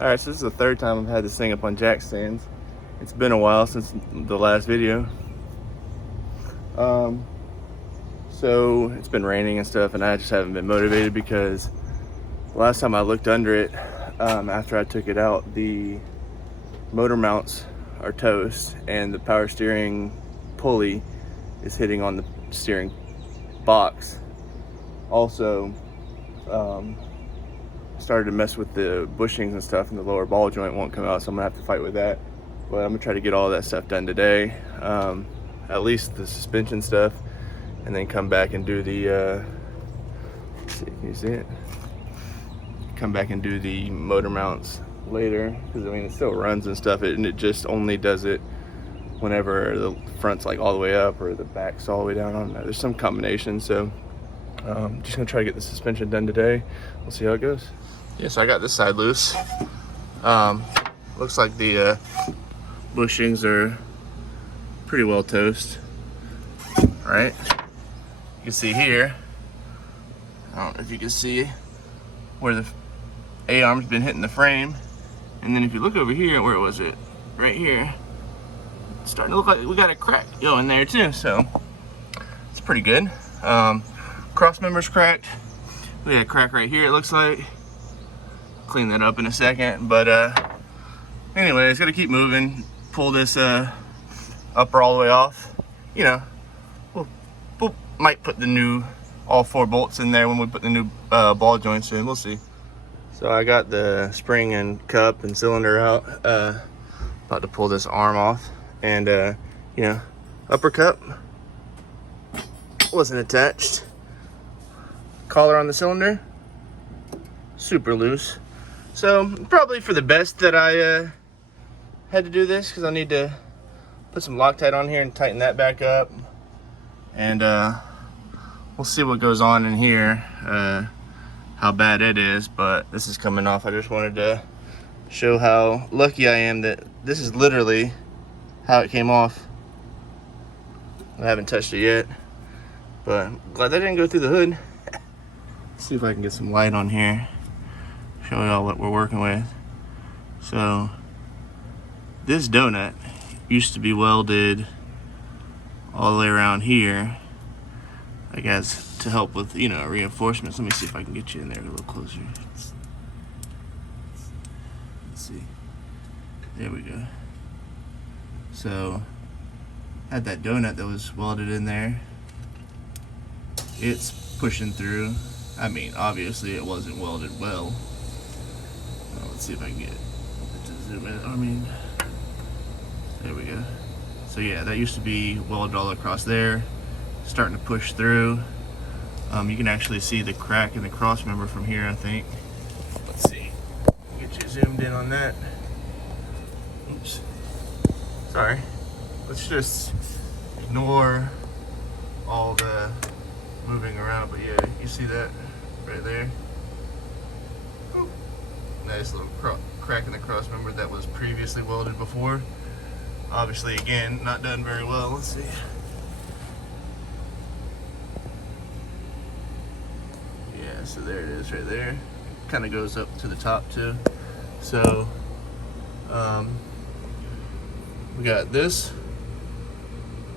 Alright, so this is the third time I've had this thing up on jack stands. It's been a while since the last video. So it's been raining and stuff, and I just haven't been motivated because the last time I looked under it, after I took it out, the motor mounts are toast and the power steering pulley is hitting on the steering box. Also, started to mess with the bushings and stuff, and the lower ball joint won't come out, so I'm gonna have to fight with that. But I'm gonna try to get all that stuff done today, at least the suspension stuff, and then come back and do the let's see, can you see it? Come back and do the motor mounts later, because I mean it still runs and stuff, and it just only does it whenever the front's like all the way up or the back's all the way down. I don't know, there's some combination. So just gonna try to get the suspension done today. We'll see how it goes. Yeah, so I got this side loose. Looks like the bushings are pretty well toast. All right, you can see here, I don't know if you can see where the A-arm's been hitting the frame. And then if you look over here, where was it? Right here. It's starting to look like we got a crack going there too, so it's pretty good. Crossmember's cracked. We got a crack right here, it looks like. Clean that up in a second, but anyways, gotta keep moving. Pull this upper all the way off. You know, we'll might put the new all 4 bolts in there when we put the new ball joints in. We'll see. So I got the spring and cup and cylinder out. About to pull this arm off, and you know, upper cup wasn't attached. Collar on the cylinder, super loose. So probably for the best that I had to do this, because I need to put some Loctite on here and tighten that back up, and we'll see what goes on in here, how bad it is. But this is coming off. I just wanted to show how lucky I am that this is literally how it came off. I haven't touched it yet, but I'm glad that didn't go through the hood. Let's see if I can get some light on here, show y'all what we're working with. So this donut used to be welded all the way around here, I guess, to help with, you know, reinforcements. Let me see if I can get you in there a little closer. Let's see. There we go. So had that donut that was welded in there. It's pushing through. I mean, obviously it wasn't welded well. Let's see if I can get it to zoom in. I mean, there we go. So yeah, that used to be welded all across there, starting to push through. You can actually see the crack in the crossmember from here, I think. Let's see, get you zoomed in on that. Oops, sorry. Let's just ignore all the moving around, but yeah, you see that right there? Ooh. Nice little crack in the crossmember that was previously welded before. Obviously, again, not done very well. Let's see. Yeah, so there it is right there. Kind of goes up to the top too. So we got this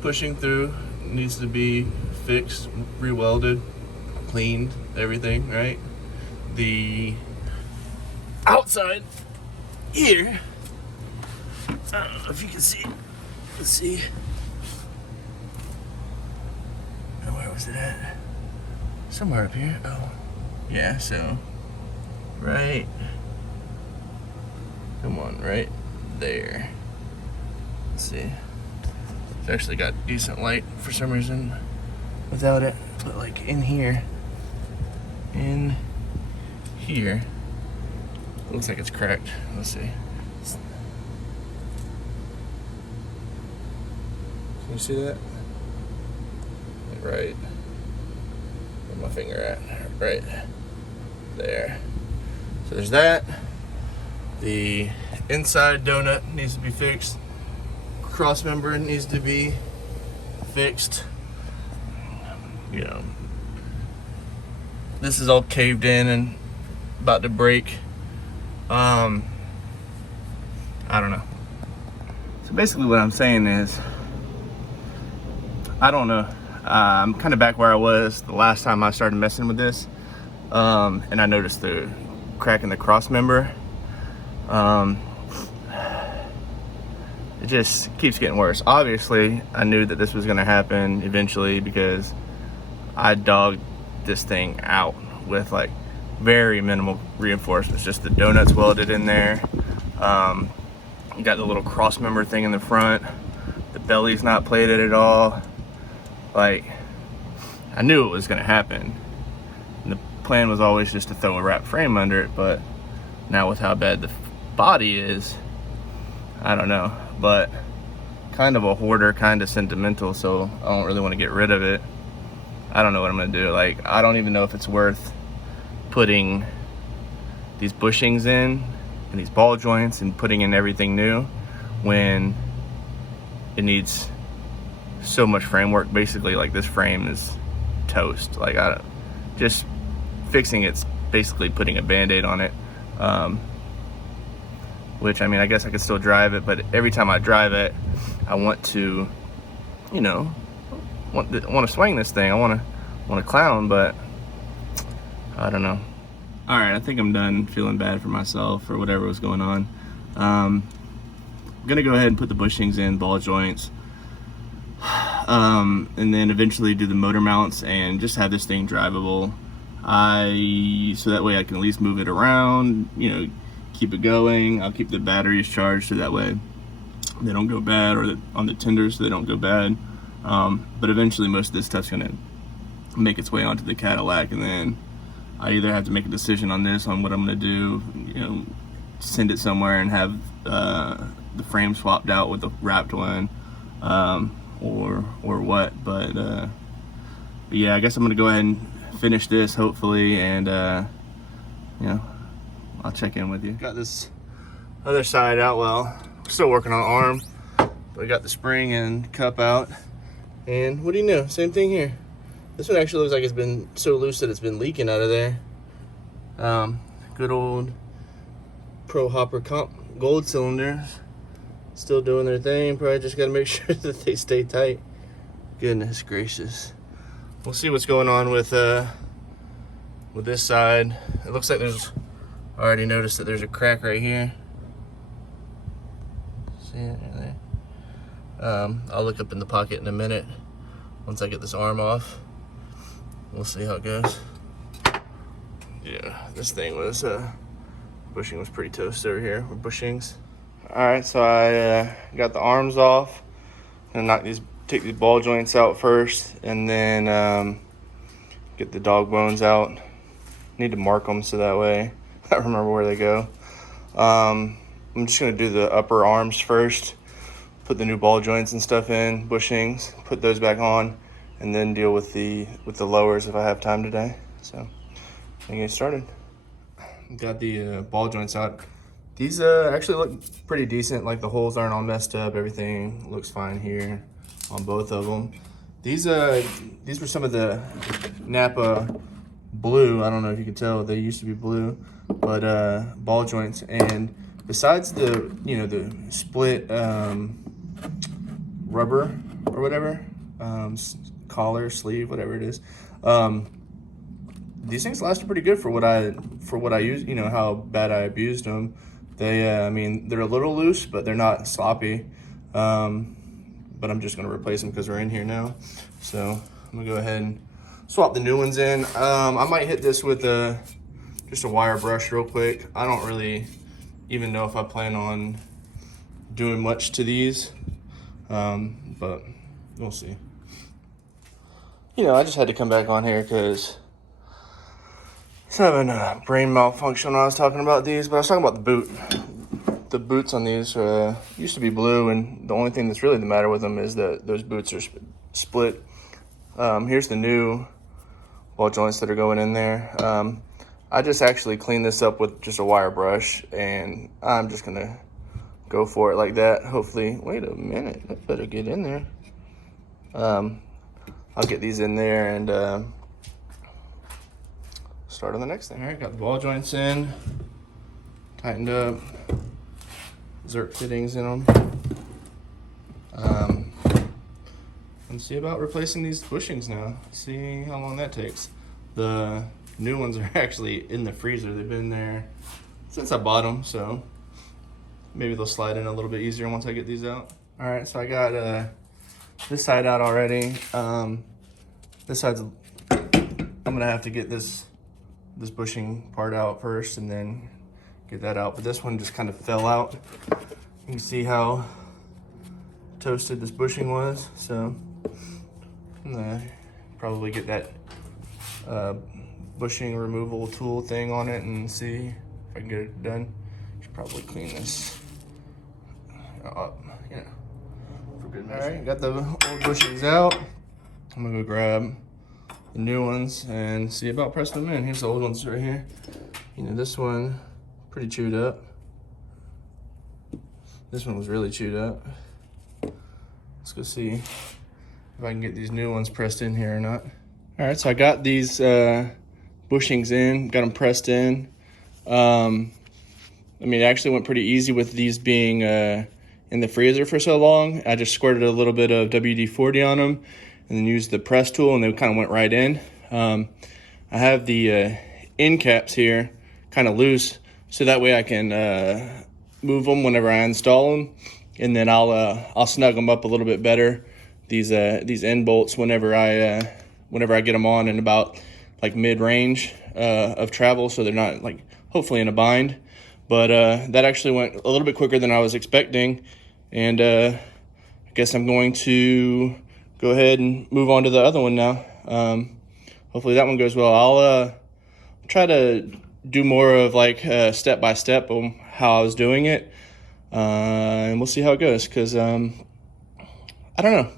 pushing through, needs to be fixed, re-welded, cleaned, everything, right? The outside here, I don't know if you can see. Let's see. Where was it at? Somewhere up here. Oh, yeah. So, right. Come on, right there. Let's see. It's actually got decent light for some reason without it, but like in here, it looks like it's cracked. Let's see. Can you see that? Like right where my finger at? Right there. So there's that. The inside donut needs to be fixed. Crossmember needs to be fixed. You know, this is all caved in and about to break. I don't know. So basically what I'm saying is, I don't know. I'm kind of back where I was the last time I started messing with this. And I noticed the crack in the crossmember. It just keeps getting worse. Obviously, I knew that this was gonna happen eventually because I dogged this thing out with like very minimal reinforcements, just the donuts welded in there. You got the little crossmember thing in the front. The belly's not plated at all. Like, I knew it was gonna happen. And the plan was always just to throw a wrap frame under it, but now with how bad the body is, I don't know. But kind of a hoarder, kind of sentimental, so I don't really want to get rid of it. I don't know what I'm gonna do. Like, I don't even know if it's worth putting these bushings in and these ball joints and putting in everything new when it needs so much framework. Basically, like, this frame is toast. Like, just fixing it's basically putting a band-aid on it. Which, I mean, I guess I could still drive it, but every time I drive it, I want to, you know, want to swing this thing. I want to clown, but I don't know. All right, I think I'm done feeling bad for myself or whatever was going on. I'm gonna go ahead and put the bushings in, ball joints, and then eventually do the motor mounts and just have this thing drivable. So that way I can at least move it around, you know, keep it going. I'll keep the batteries charged so that way they don't go bad, or on the tenders so they don't go bad. But eventually most of this stuff's gonna make its way onto the Cadillac, and then I either have to make a decision on this, on what I'm gonna do, you know, send it somewhere and have the frame swapped out with a wrapped one, or what. But yeah, I guess I'm gonna go ahead and finish this hopefully, and you know, I'll check in with you. Got this other side out. Well, we're still working on arm, but we got the spring and cup out. And what do you know? Same thing here. This one actually looks like it's been so loose that it's been leaking out of there. Good old Pro Hopper Comp gold cylinders, still doing their thing. Probably just got to make sure that they stay tight. Goodness gracious. We'll see what's going on with this side. It looks like there's, I already noticed that there's a crack right here. See it right there? I'll look up in the pocket in a minute once I get this arm off. We'll see how it goes. Yeah, this thing was, bushing was pretty toast over here with bushings. All right, so I got the arms off. I'm gonna take these ball joints out first, and then get the dog bones out. Need to mark them so that way I remember where they go. I'm just gonna do the upper arms first, put the new ball joints and stuff in, bushings, put those back on, and then deal with the lowers if I have time today. So I'm gonna get started. Got the ball joints out. These actually look pretty decent. Like, the holes aren't all messed up. Everything looks fine here on both of them. These were some of the Napa blue. I don't know if you can tell, they used to be blue, but ball joints. And besides the, you know, the split rubber or whatever, collar, sleeve, whatever it is, these things lasted pretty good for what I used, you know, how bad I abused them. They, I mean, they're a little loose, but they're not sloppy. But I'm just gonna replace them because we're in here now. So I'm gonna go ahead and swap the new ones in. I might hit this with just a wire brush real quick. I don't really even know if I plan on doing much to these, but we'll see. You know, I just had to come back on here because I was having a brain malfunction when I was talking about these, but I was talking about the boot. The boots on these used to be blue, and the only thing that's really the matter with them is that those boots are split. Here's the new ball joints that are going in there. I just actually cleaned this up with just a wire brush, and I'm just gonna go for it like that. Hopefully, wait a minute, that better get in there. I'll get these in there and start on the next thing. All right, got the ball joints in, tightened up. Zerk fittings in them. And see about replacing these bushings now. See how long that takes. The new ones are actually in the freezer. They've been there since I bought them, so maybe they'll slide in a little bit easier once I get these out. All right, so I got this side out already. This side's, I'm gonna have to get this bushing part out first and then get that out. But this one just kind of fell out. You can see how toasted this bushing was. So I'm gonna probably get that bushing removal tool thing on it and see if I can get it done. Should probably clean this up, you know, for good measure. All right, got the old bushings out. I'm gonna go grab the new ones and see about pressing them in. Here's the old ones right here. You know, this one pretty chewed up. This one was really chewed up. Let's go see if I can get these new ones pressed in here or not. All right, so I got these bushings in, got them pressed in. I mean, it actually went pretty easy with these being in the freezer for so long. I just squirted a little bit of WD-40 on them and then used the press tool and they kind of went right in. I have the end caps here kind of loose, so that way I can move them whenever I install them, and then I'll snug them up a little bit better. These end bolts whenever I get them on in about like mid-range of travel, so they're not like hopefully in a bind. But that actually went a little bit quicker than I was expecting, and I guess I'm going to go ahead and move on to the other one now. Hopefully that one goes well. I'll try to do more of like step by step on how I was doing it, and we'll see how it goes, because I don't know.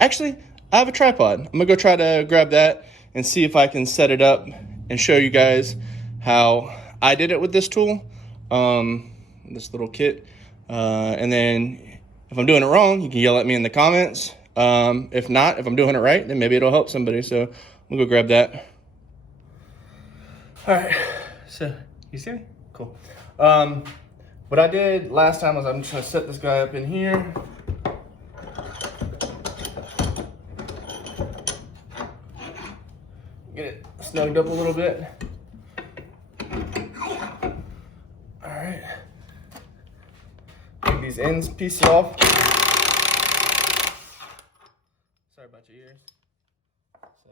Actually, I have a tripod. I'm gonna go try to grab that and see if I can set it up and show you guys how I did it with this tool, this little kit, and then if I'm doing it wrong, you can yell at me in the comments. If not, if I'm doing it right, then maybe it'll help somebody. So we'll go grab that. All right, so you see me? Cool. What I did last time was I'm just gonna set this guy up in here. Get it snugged up a little bit. All right. Take these ends pieces off. Sorry about your ears. So,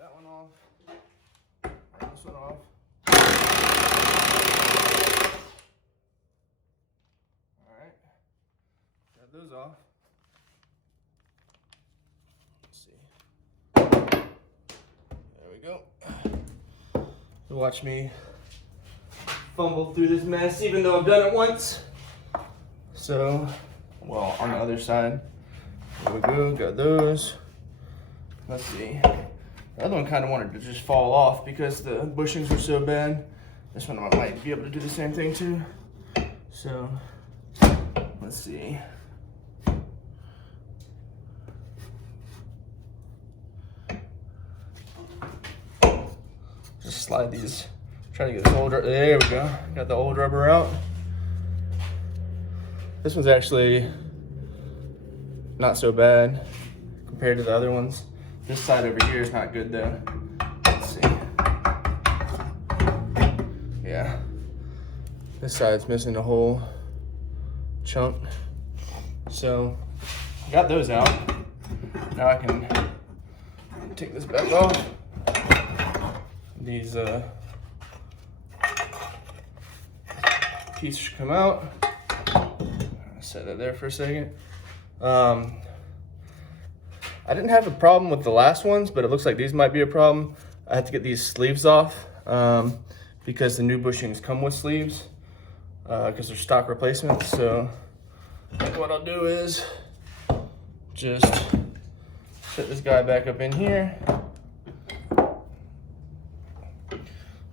that one off. This one off. All right. Got those off. Let's see. There we go. Watch me fumble through this mess, even though I've done it once. So, well, on the other side, there we go, got those. Let's see. The other one kind of wanted to just fall off because the bushings were so bad. This one I might be able to do the same thing too. So, let's see. Just slide these, try to get this old, there we go. Got the old rubber out. This one's actually not so bad compared to the other ones. This side over here is not good though. Let's see. Yeah. This side's missing a whole chunk. So, got those out. Now I can take this back off. These pieces should come out. Set that there for a second. I didn't have a problem with the last ones, but it looks like these might be a problem. I have to get these sleeves off because the new bushings come with sleeves because they're stock replacements. So what I'll do is just set this guy back up in here.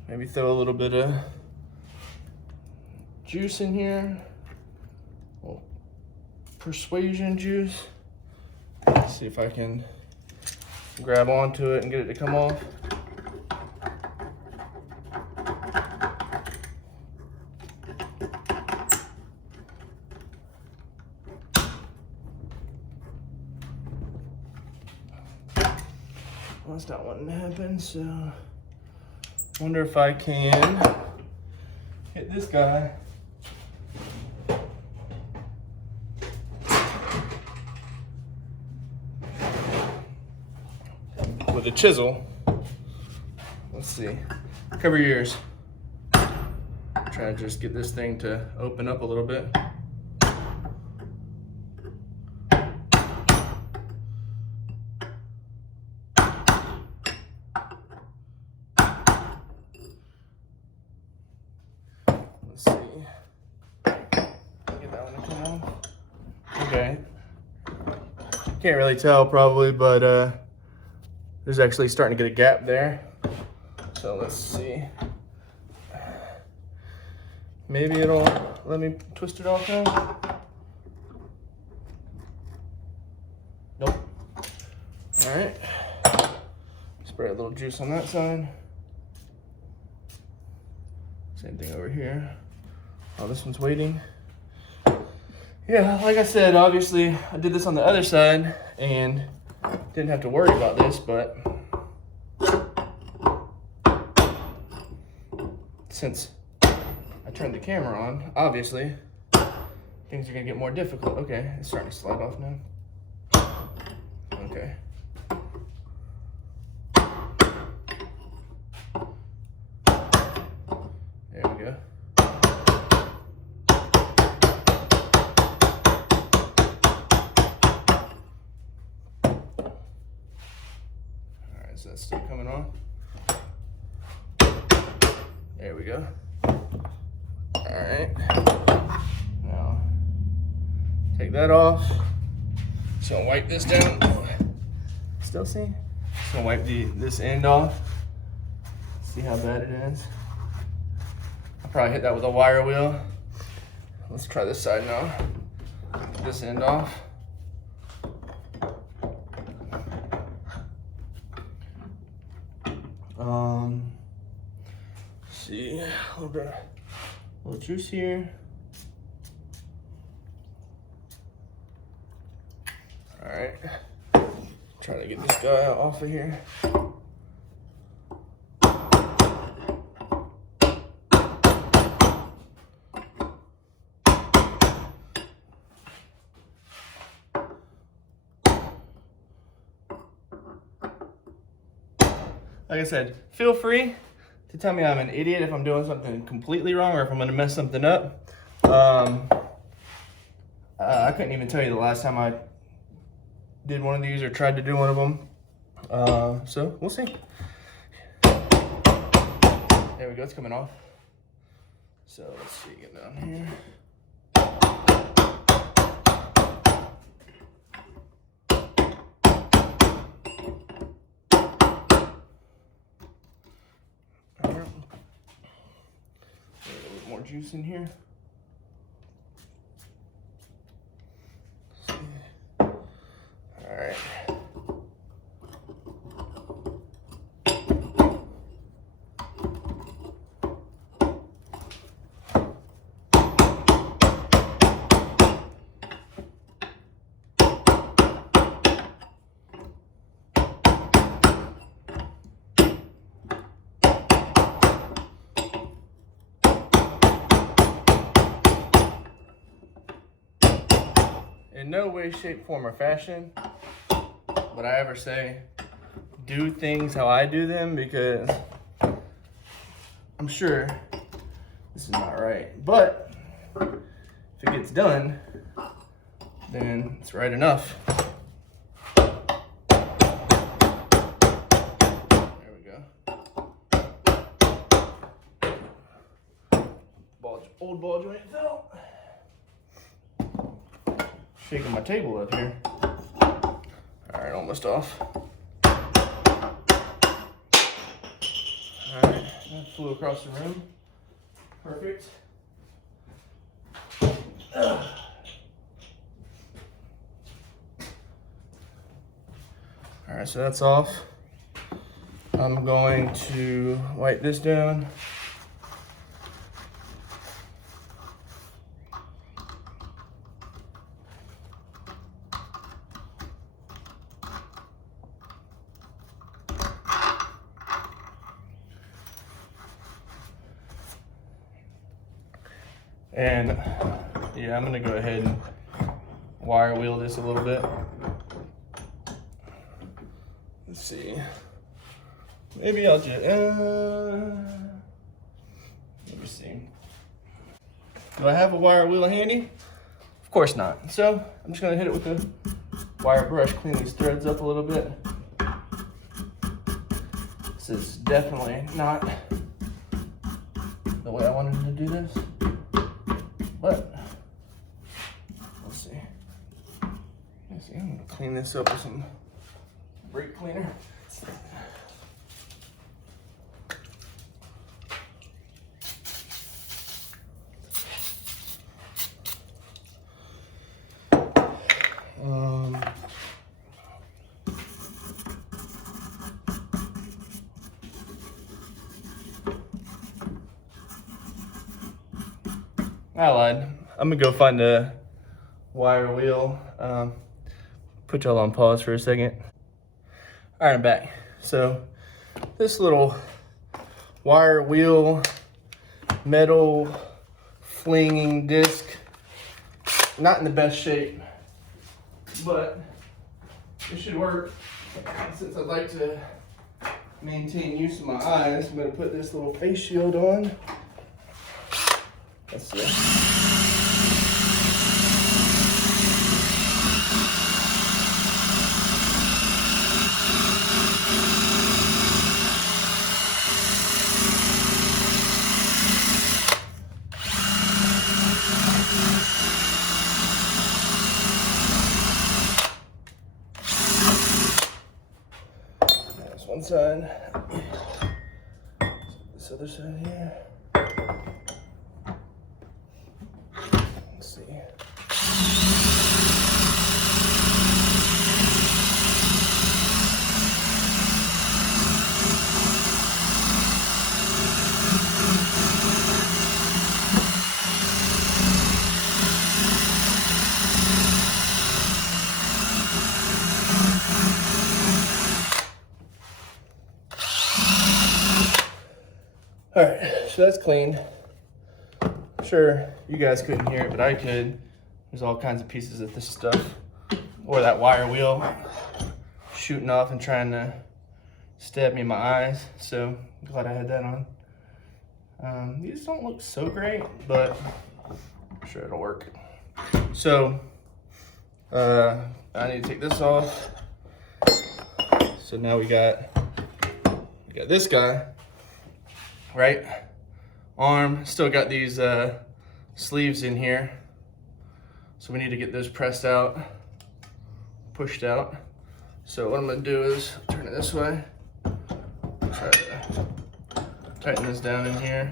Maybe throw a little bit of juice in here. Persuasion juice. Let's see if I can grab onto it and get it to come off. that's not wanting to happen, so wonder if I can hit this guy. With a chisel. Let's see. Cover your ears. Try to just get this thing to open up a little bit. Let's see. Get that one to come off. Okay. Can't really tell probably, but there's actually starting to get a gap there. So let's see. Maybe it'll let me twist it off now. Nope. All right. Spray a little juice on that side. Same thing over here. Oh, this one's waiting. Yeah, like I said, obviously I did this on the other side and didn't have to worry about this, but since I turned the camera on, obviously things are gonna get more difficult. Okay, it's starting to slide off now. Okay. There we go. Alright, so that's still coming on. There we go. Alright. Now, take that off. Just gonna wipe this down. Still see? Just gonna wipe this end off. See how bad it is. I'll probably hit that with a wire wheel. Let's try this side now. Get this end off. See, a little juice here. All right, trying to get this guy off of here. Like I said, feel free to tell me I'm an idiot if I'm doing something completely wrong or if I'm gonna mess something up. I couldn't even tell you the last time I did one of these or tried to do one of them. So we'll see. There we go, it's coming off. So let's see, get down here. More juice in here. All right. In no way, shape, form, or fashion would I ever say do things how I do them, because I'm sure this is not right. But if it gets done, then it's right enough. There we go. Old ball joint fell. Shaking my table up here. All right, almost off. All right, that flew across the room. Perfect. All right, so that's off. I'm going to wipe this down. And yeah, I'm gonna go ahead and wire wheel this a little bit. Let's see. Maybe I'll just, let me see. Do I have a wire wheel handy? Of course not. So I'm just gonna hit it with the wire brush, clean these threads up a little bit. This is definitely not the way I wanted to do this, but let's see. Let's see, I'm gonna clean this up with some brake cleaner. I lied. I'm gonna go find a wire wheel. Put y'all on pause for a second. All right, I'm back. So this little wire wheel metal flinging disc, not in the best shape, but it should work. Since I'd like to maintain use of my eyes, I'm gonna put this little face shield on. Let's see. That's one side. This other side here. Let's see. All right, so that's cleaned. Sure, you guys couldn't hear it, but I could. There's all kinds of pieces of this stuff, or that wire wheel shooting off and trying to stab me in my eyes. So I'm glad I had that on. These don't look so great, but I'm sure it'll work. So I need to take this off. So now we got this guy, right? Arm, still got these sleeves in here. So we need to get those pressed out, pushed out. So what I'm gonna do is turn it this way. Try to tighten this down in here.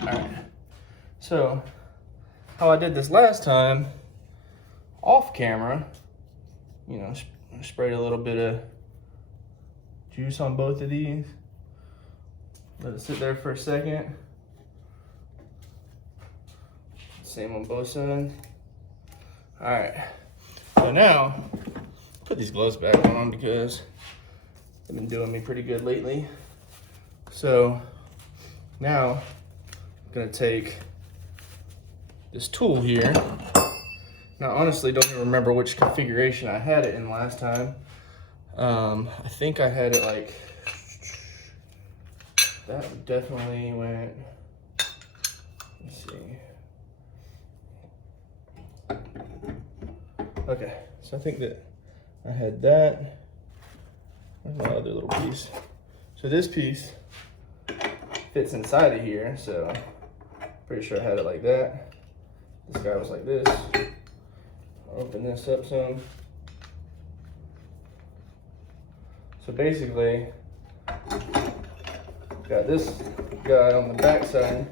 All right, so how I did this last time, off camera, you know, sprayed a little bit of juice on both of these. Let it sit there for a second. Same on both sides. All right, so now put these gloves back on because they've been doing me pretty good lately. So now I'm gonna take this tool here. Now honestly, don't even remember which configuration I had it in last time. I think I had it like, that definitely went, let's see. Okay, so I think that I had that. Where's my other little piece? So this piece fits inside of here, so pretty sure I had it like that. This guy was like this. I'll open this up some. So basically, got this guy on the back side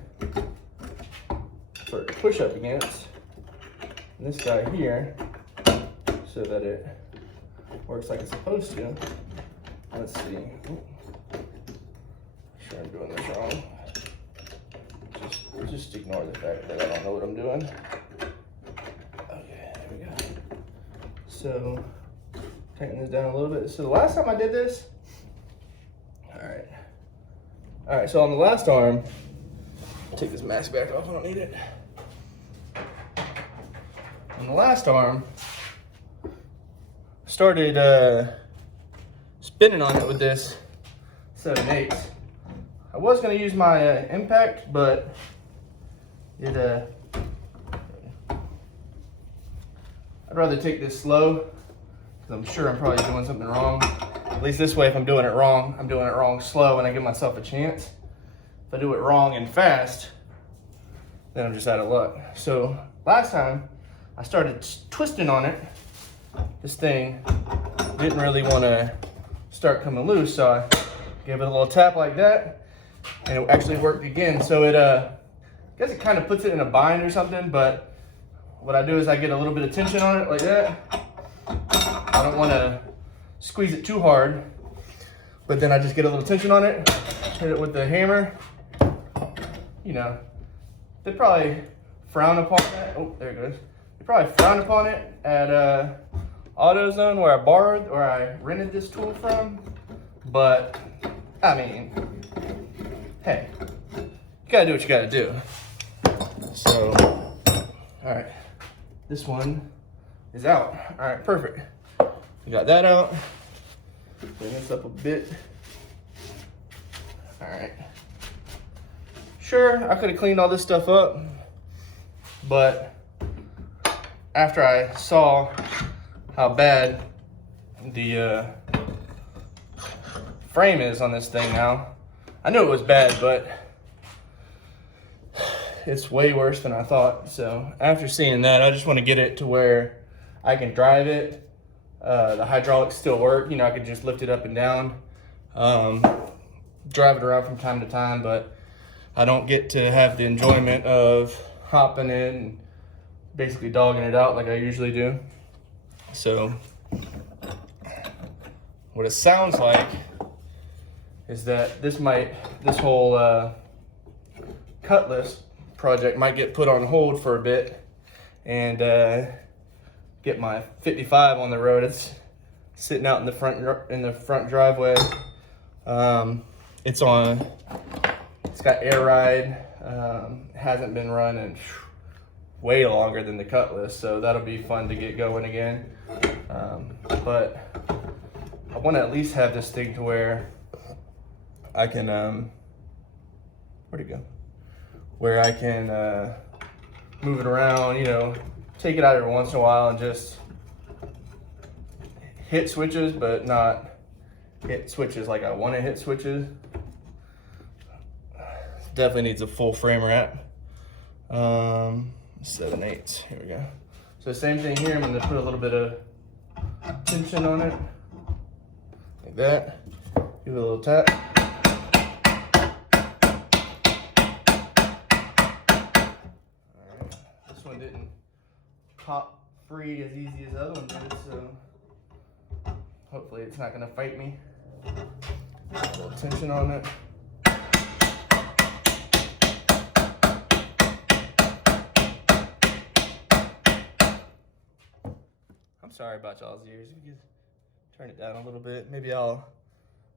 for it to push up against, and this guy here so that it works like it's supposed to. Let's see. Ooh. Sure I'm doing this wrong. Just ignore the fact that I don't know what I'm doing. Okay, there we go. So tighten this down a little bit. So the last time I did this, all right, All right, so on the last arm, take this mask back off, I don't need it. On the last arm, started spinning on it with this 7/8. I was gonna use my impact, but it I'd rather take this slow, because I'm sure I'm probably doing something wrong. At least this way, if I'm doing it wrong, I'm doing it wrong slow and I give myself a chance. If I do it wrong and fast, then I'm just out of luck. So last time, I started twisting on it. This thing didn't really want to start coming loose, so I gave it a little tap like that, and it actually worked again. So it, I guess it kind of puts it in a bind or something, but what I do is I get a little bit of tension on it like that. I don't want to squeeze it too hard, but then I just get a little tension on it, hit it with the hammer. You know, they probably frown upon that. Oh, there it goes. They probably frown upon it at AutoZone, where I borrowed or I rented this tool from. But I mean, hey, you gotta do what you gotta do. So, all right, this one is out. All right, perfect. We got that out. Bring this up a bit. All right. Sure, I could have cleaned all this stuff up, but after I saw how bad the frame is on this thing now, I knew it was bad, but it's way worse than I thought. So after seeing that, I just want to get it to where I can drive it. The hydraulics still work. You know, I could just lift it up and down, drive it around from time to time, but I don't get to have the enjoyment of hopping in and basically dogging it out like I usually do. So what it sounds like is that this whole Cutlass project might get put on hold for a bit, and get my 55 on the road. It's sitting out in the front driveway. It's got air ride. Hasn't been running way longer than the Cutlass, so that'll be fun to get going again. But I want to at least have this thing to where I can where'd it go? Where I can move it around, you know, take it out every once in a while and just hit switches, but not hit switches like I want to hit switches. Definitely needs a full frame wrap. 7/8, here we go. So same thing here, I'm gonna put a little bit of tension on it, like that. Give it a little tap. Alright, this one didn't pop free as easy as the other one did, so hopefully it's not gonna fight me. A little tension on it. I'm sorry about y'all's ears. If you could turn it down a little bit, maybe I'll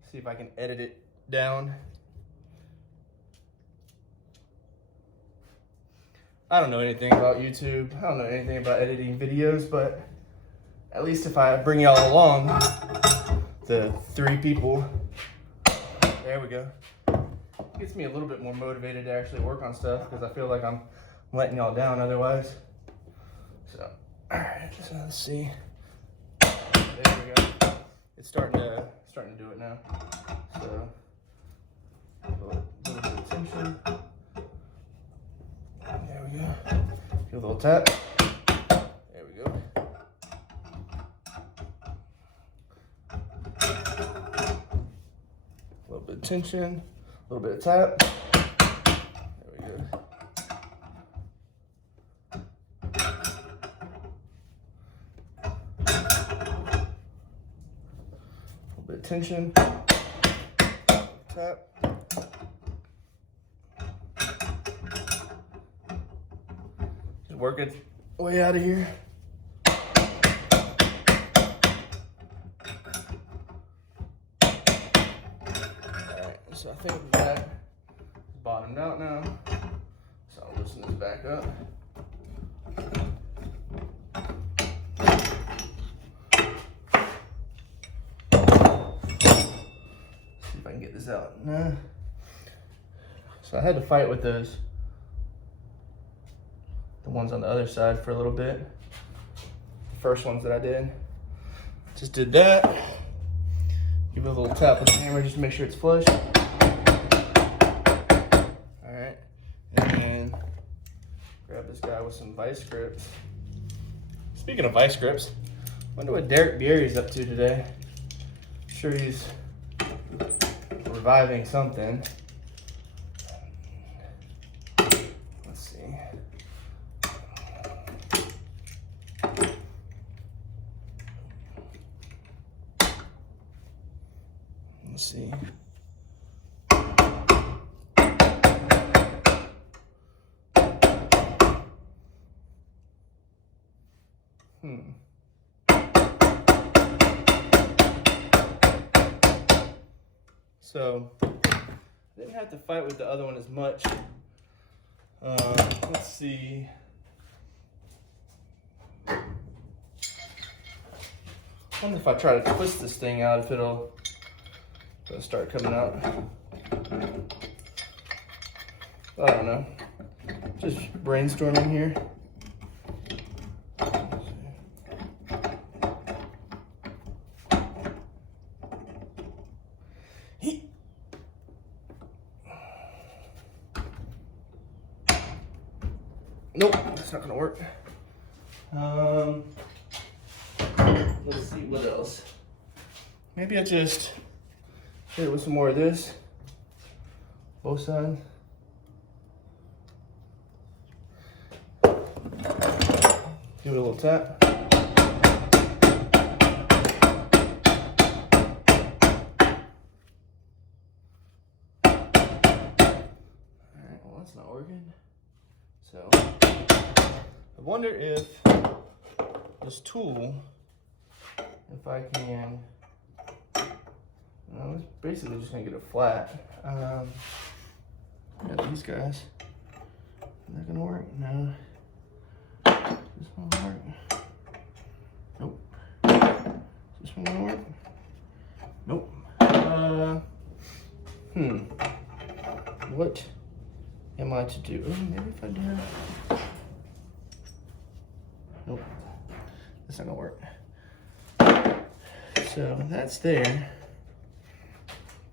see if I can edit it down. I don't know anything about YouTube. I don't know anything about editing videos, but at least if I bring y'all along, the 3 people, there we go. Gets me a little bit more motivated to actually work on stuff, because I feel like I'm letting y'all down otherwise. So, all right, so let's see. There we go. It's starting to do it now. So, a little bit of tension. There we go. Give a little tap. There we go. A little bit of tension. A little bit of tap. There we go. A little bit of tension. Tap. Just work it way out of here. So I think that bottomed out now. So I'll loosen this back up. See if I can get this out. Nah. So I had to fight with the ones on the other side for a little bit. The first ones that I did. Just did that. Give it a little tap with the hammer just to make sure it's flush. Alright. And then grab this guy with some vice grips. Speaking of vice grips, I wonder what Derek Bierry's up to today. I'm sure he's reviving something. Let's see. Let's see. So, I didn't have to fight with the other one as much. Let's see. I wonder if I try to twist this thing out, if it'll start coming out. I don't know. Just brainstorming here. Nope, that's not gonna work. Let's see what else. Maybe I just hit it with some more of this. Both sides. Give it a little tap. Alright, well that's not working. So, I wonder if this tool, if I can, it's basically just gonna get it flat. Got these guys. Is that gonna work? No. This one gonna work? Nope. Is this one gonna work? Nope. What am I to do? Oh, maybe if I do. Nope. That's not gonna work. So that's there.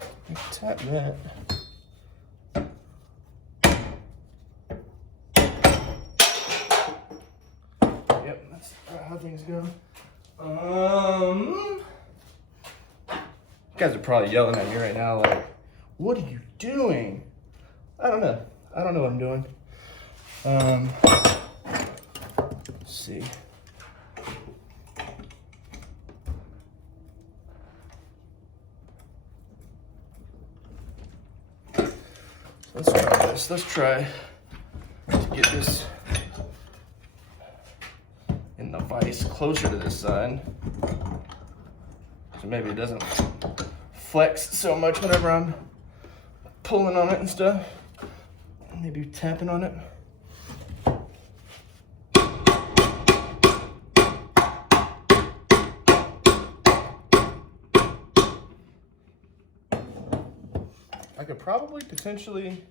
I can tap that. Yep, that's how things go. You guys are probably yelling at me right now, like, what are you doing? I don't know. I don't know what I'm doing. Let's see. Let's try this. Let's try to get this in the vise closer to this side. So maybe it doesn't flex so much whenever I'm pulling on it and stuff. Maybe tapping on it. I could probably potentially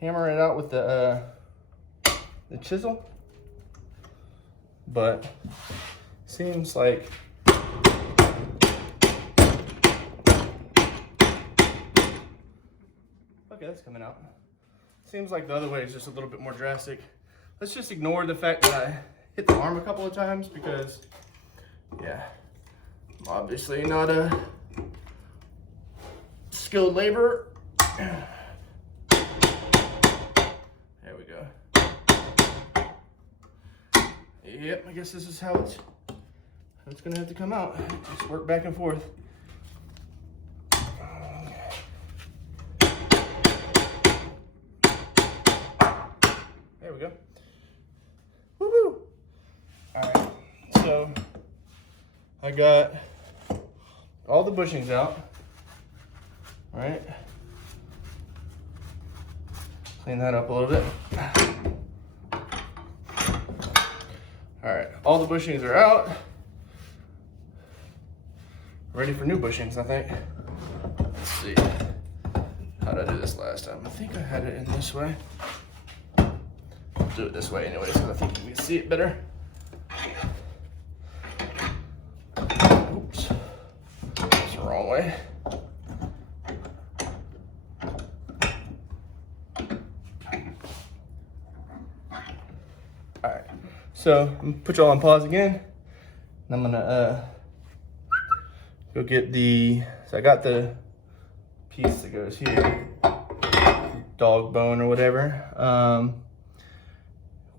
hammer it out with the chisel, but seems like okay, that's coming out. Seems like the other way is just a little bit more drastic. Let's just ignore the fact that I hit the arm a couple of times because, yeah, I'm obviously not a skilled laborer. There we go. Yep, I guess this is how it's gonna have to come out. Just work back and forth. There we go. Woohoo! Alright, so I got all the bushings out. Alright. Clean that up a little bit. All right, all the bushings are out. Ready for new bushings, I think. Let's see. How did I do this last time? I think I had it in this way. I'll do it this way anyways, because I think you can see it better. Oops. That's the wrong way. Alright, so I'm gonna put y'all on pause again. And I'm gonna go get so I got the piece that goes here, dog bone or whatever.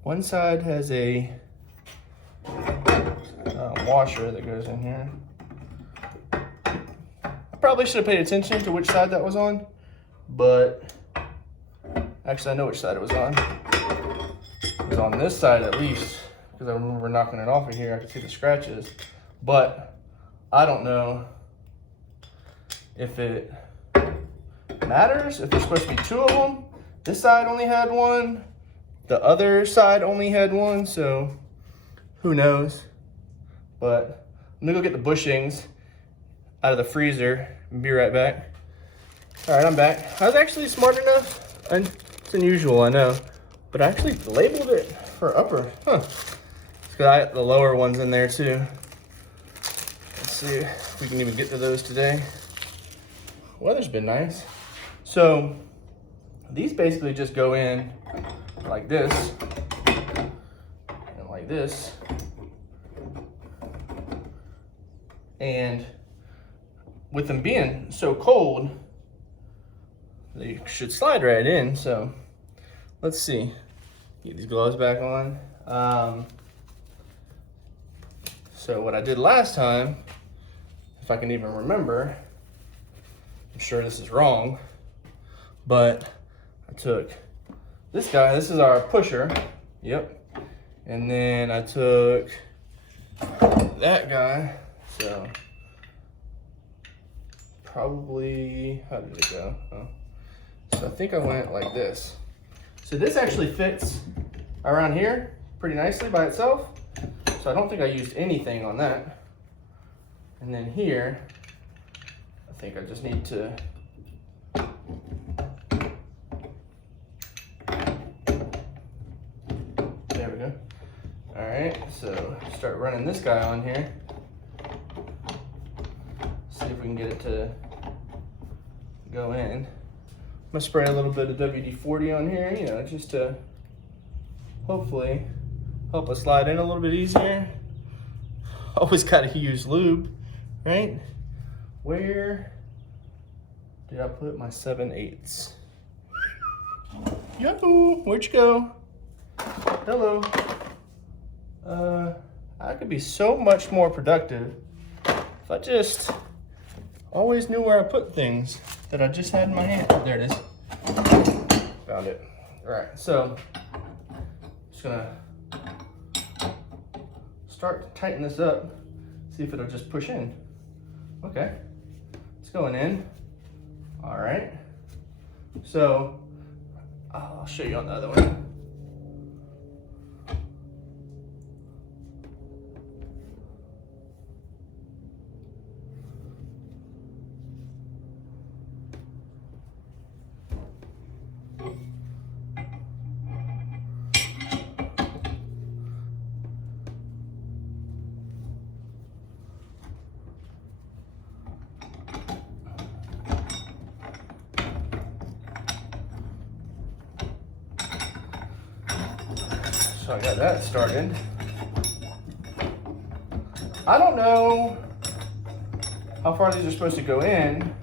One side has a washer that goes in here. I probably should have paid attention to which side that was on, but actually I know which side it was on. It was on this side at least, because I remember knocking it off of here. I could see the scratches, but I don't know if it matters, if there's supposed to be two of them. This side only had one, the other side only had one, so who knows. But I'm gonna go get the bushings out of the freezer and be right back. All right, I'm back. I was actually smart enough, and it's unusual, I know, but I actually labeled it for upper. Huh. It's got I got the lower ones in there too. Let's see if we can even get to those today. Weather's been nice. So these basically just go in like this and like this. And with them being so cold, they should slide right in. So let's see. Get these gloves back on. So what I did last time, if I can even remember, I'm sure this is wrong, but I took this guy, this is our pusher, yep. And then I took that guy, so probably, how did it go? Oh. So I think I went like this. So this actually fits around here pretty nicely by itself. So I don't think I used anything on that. And then here, I think I just need to there we go. All right, so start running this guy on here. See if we can get it to go in. I'm gonna spray a little bit of WD-40 on here, you know, just to hopefully help us slide in a little bit easier. Always gotta use lube, right? Where did I put my 7/8? Yahoo! Where'd you go? Hello. I could be so much more productive if I just always knew where I put things that I just had in my hand. Oh, there it is. Found it. All right, so just gonna start to tighten this up, see if it'll just push in. Okay, it's going in. All right, so I'll show you on the other one. So I got that started. I don't know how far these are supposed to go in.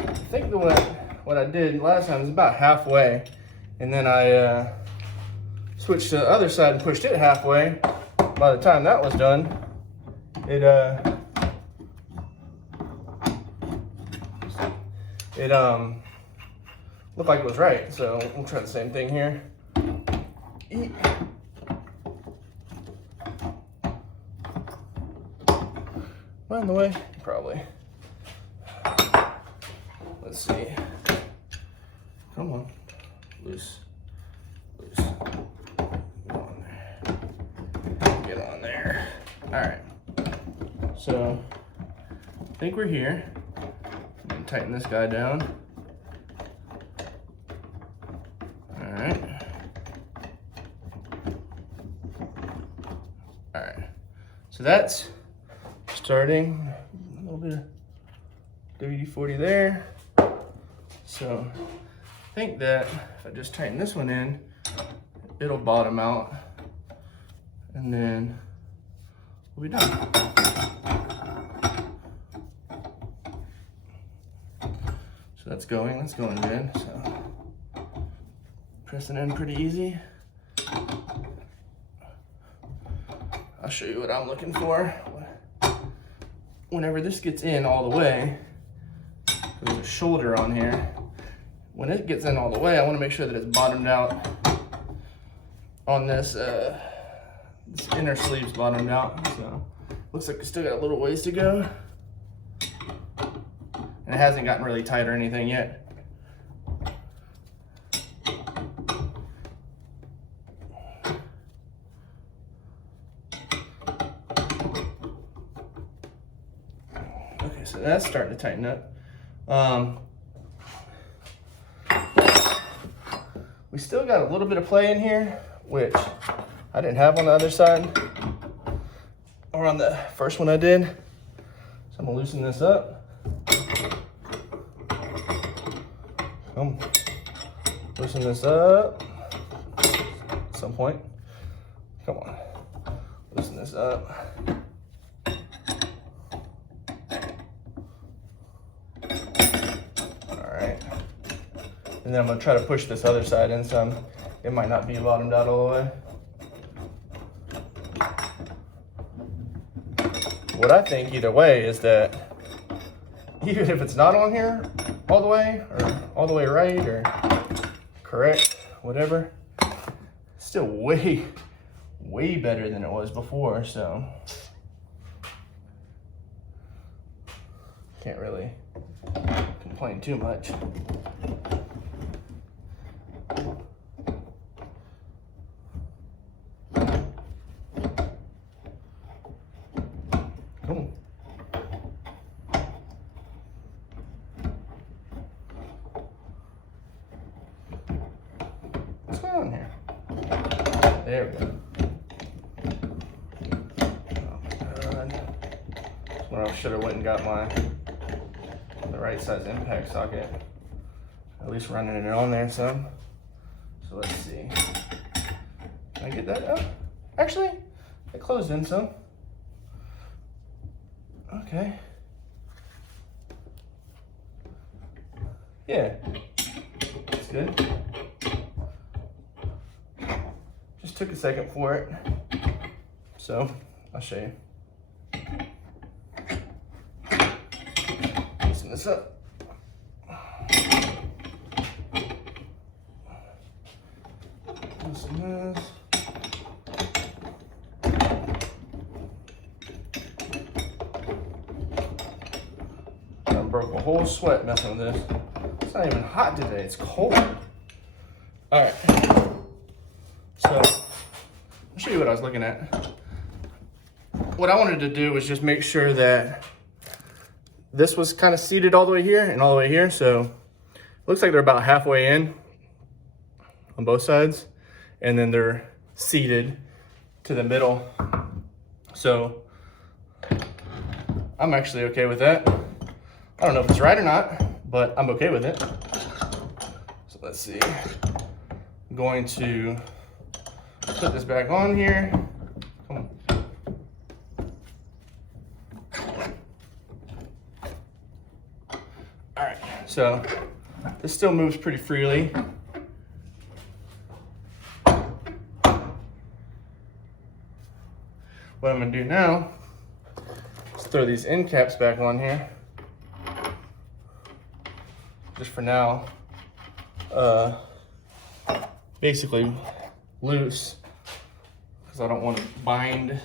I think what I did last time was about halfway, and then I switched to the other side and pushed it halfway. By the time that was done, it looked like it was right. So we'll try the same thing here. Am I in the way? Probably. Let's see. Come on. Loose. think we're here. I'm gonna tighten this guy down. All right. All right. So that's starting. A little bit of WD-40 there. So I think that if I just tighten this one in, it'll bottom out, and then we'll be done. So that's going good. So pressing in pretty easy. I'll show you what I'm looking for. Whenever this gets in all the way, there's a shoulder on here. When it gets in all the way, I want to make sure that it's bottomed out on this, this inner sleeve's bottomed out. So looks like we still got a little ways to go. And it hasn't gotten really tight or anything yet. Okay, so that's starting to tighten up. We still got a little bit of play in here, which I didn't have on the other side, or on the first one I did. So I'm gonna loosen this up. Loosen this up at some point. Come on, loosen this up. And then I'm gonna try to push this other side in some. It might not be bottomed out all the way. What I think either way is that even if it's not on here all the way, or all the way right, or correct, whatever, it's still way, way better than it was before, so can't really complain too much. Cool. What's going on here? There we go. Oh my God. That's when I should have went and got the right size impact socket. At least running it on there some. So let's see. Can I get that up? Actually, it closed in some. Okay. Yeah, that's good. Just took a second for it. So, I'll show you. Loosen this up. Loosen this. Broke a whole sweat messing with this. It's not even hot today, it's cold. All right, so I'll show you what I was looking at. What I wanted to do was just make sure that this was kind of seated all the way here and all the way here. So it looks like they're about halfway in on both sides, and then they're seated to the middle. So I'm actually okay with that. I don't know if it's right or not, but I'm okay with it. So let's see. I'm going to put this back on here. Come on. All right, so this still moves pretty freely. What I'm gonna do now is throw these end caps back on here. Just for now, basically loose, because I don't want to bind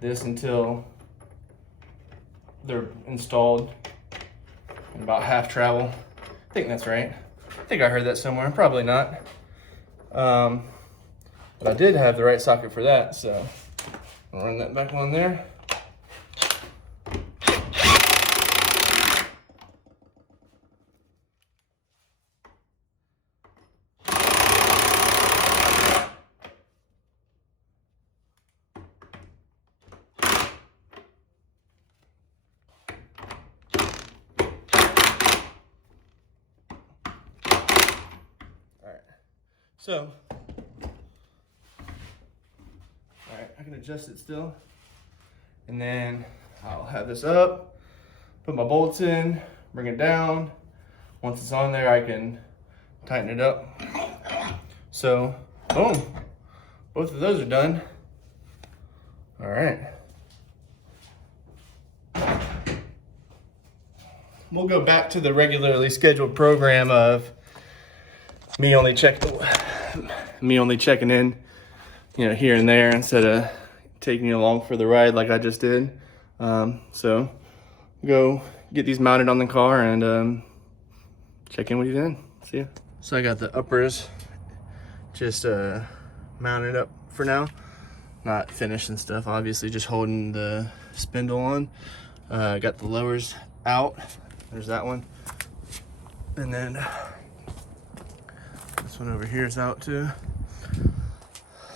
this until they're installed in about half travel. I think that's right. I think I heard that somewhere, probably not. But I did have the right socket for that, so I'll run that back on there. So, all right, I can adjust it still. And then I'll have this up, put my bolts in, bring it down. Once it's on there, I can tighten it up. So, boom, both of those are done. All right. We'll go back to the regularly scheduled program of me only checking in, you know, here and there instead of taking you along for the ride like I just did. So go get these mounted on the car and check in with you then. See ya. So I got the uppers just mounted up for now. Not finished and stuff, obviously, just holding the spindle on. Got the lowers out. There's that one. And then this one over here is out too.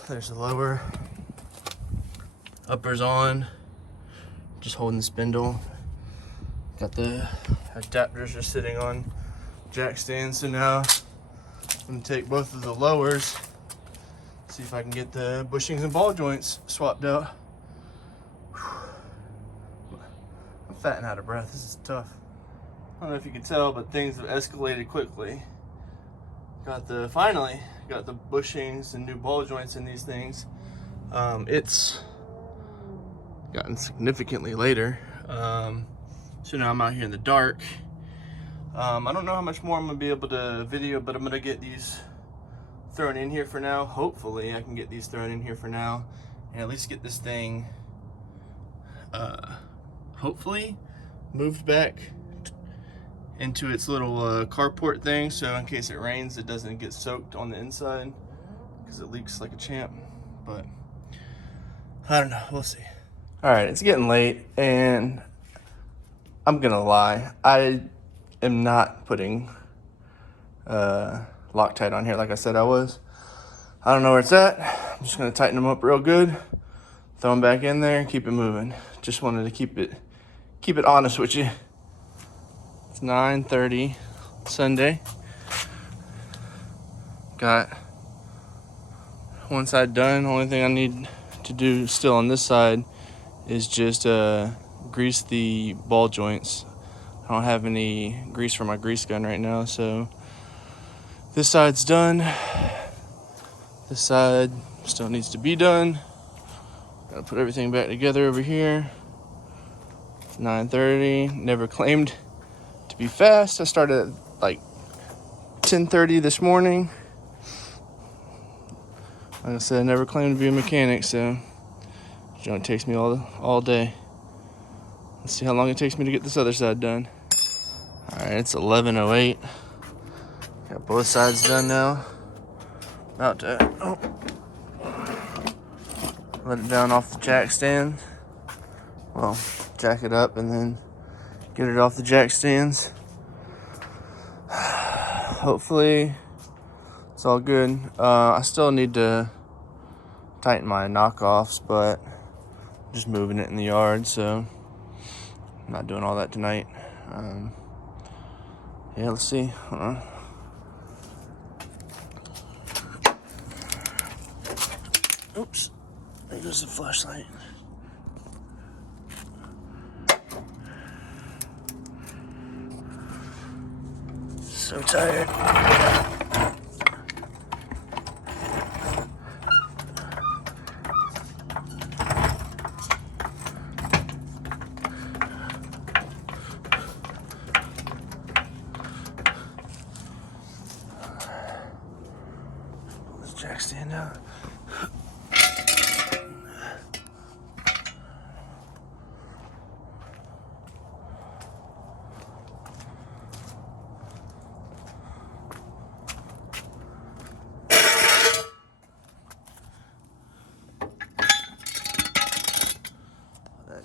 There's the lower. Uppers on. Just holding the spindle. Got the adapters just sitting on jack stands. So now I'm gonna take both of the lowers, see if I can get the bushings and ball joints swapped out. I'm fat and out of breath. This is tough. I don't know if you can tell, but things have escalated quickly. Finally got the bushings and new ball joints in these things. It's gotten significantly later. So now I'm out here in the dark. I don't know how much more I'm gonna be able to video, but I'm gonna get these thrown in here for now. Hopefully I can get these thrown in here for now and at least get this thing hopefully moved back into its little carport thing, so in case it rains it doesn't get soaked on the inside because it leaks like a champ. But I don't know, we'll see. All right, it's getting late and I'm gonna lie, I am not putting Loctite on here like I said I was. I don't know where it's at. I'm just gonna tighten them up real good, throw them back in there and keep it moving. Just wanted to keep it honest with you. It's 9:30 Sunday. Got one side done. Only thing I need to do still on this side is just grease the ball joints. I don't have any grease for my grease gun right now, so this side's done. This side still needs to be done. Gotta put everything back together over here. It's 9:30. Never claimed to be fast. I started at like 10:30 this morning. Like I said, I never claimed to be a mechanic, so it only takes me all day. Let's see how long it takes me to get this other side done. All right, it's 11:08. Got both sides done now. About to let it down off the jack stand. Well, jack it up and then get it off the jack stands. Hopefully it's all good. I still need to tighten my knockoffs, but I'm just moving it in the yard, so I'm not doing all that tonight. Yeah, let's see. Hold on. Oops, there goes the flashlight. So tired. Let's jack stand out.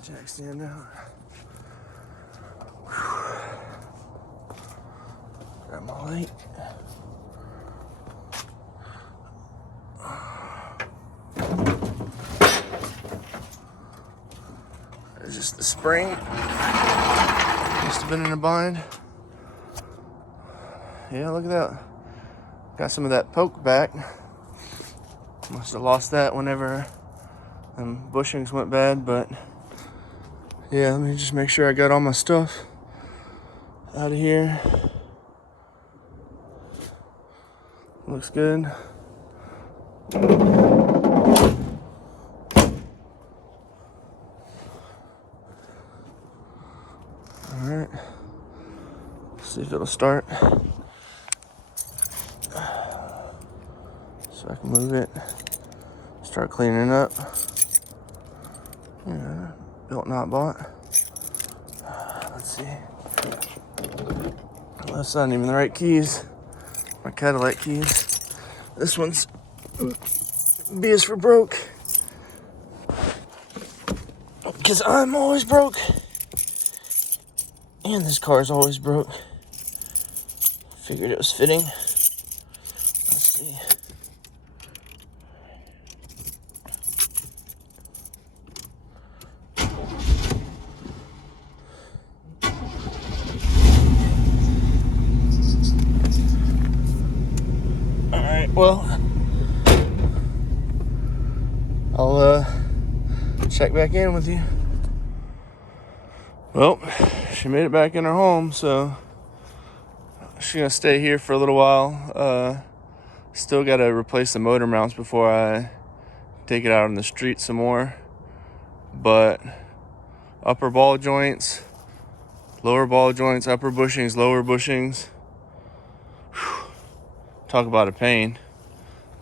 Jack stand out. Grab my light. There's just the spring. Must have been in a bind. Yeah, look at that. Got some of that poke back. Must have lost that whenever bushings went bad, but yeah, let me just make sure I got all my stuff out of here. Looks good. Alright. See if it'll start. So I can move it. Start cleaning up. Yeah, built not bought. Let's see. Well, that's not even the right keys. My Cadillac keys. This one's B is for broke. Because I'm always broke. And this car's always broke. Figured it was fitting. Let's see. Alright, well, I'll check back in with you. Well, she made it back in her home, so she's gonna stay here for a little while. Still gotta replace the motor mounts before I take it out on the street some more. But upper ball joints, lower ball joints, upper bushings, lower bushings. Whew. Talk about a pain.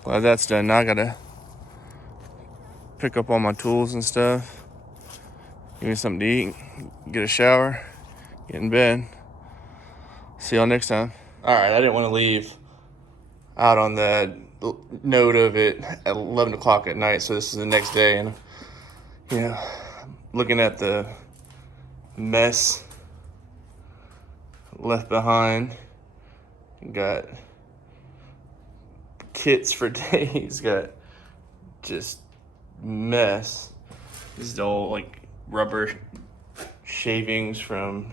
Glad that's done. Now I gotta pick up all my tools and stuff. Give me something to eat, get a shower, get in bed. See y'all next time. All right, I didn't want to leave out on the note of it at 11 o'clock at night, so this is the next day, and looking at the mess left behind. Got kits for days, got just mess. This is all like rubber shavings from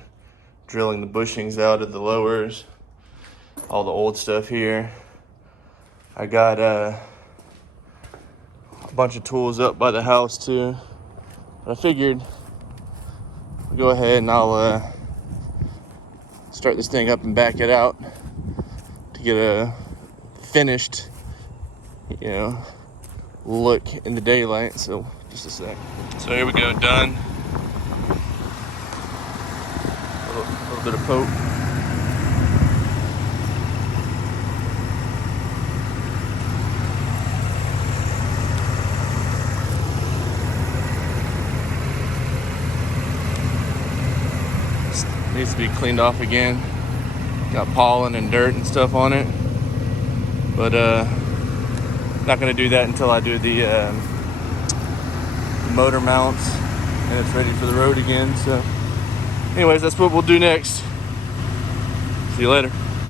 drilling the bushings out of the lowers. All the old stuff here. I got a bunch of tools up by the house too. But I figured I'll go ahead and I'll start this thing up and back it out to get a finished, look in the daylight. So just a sec. So here we go, done. A little bit of poke. Needs to be cleaned off again. Got pollen and dirt and stuff on it. But not gonna do that until I do the motor mounts and it's ready for the road again. So anyways, that's what we'll do next. See you later.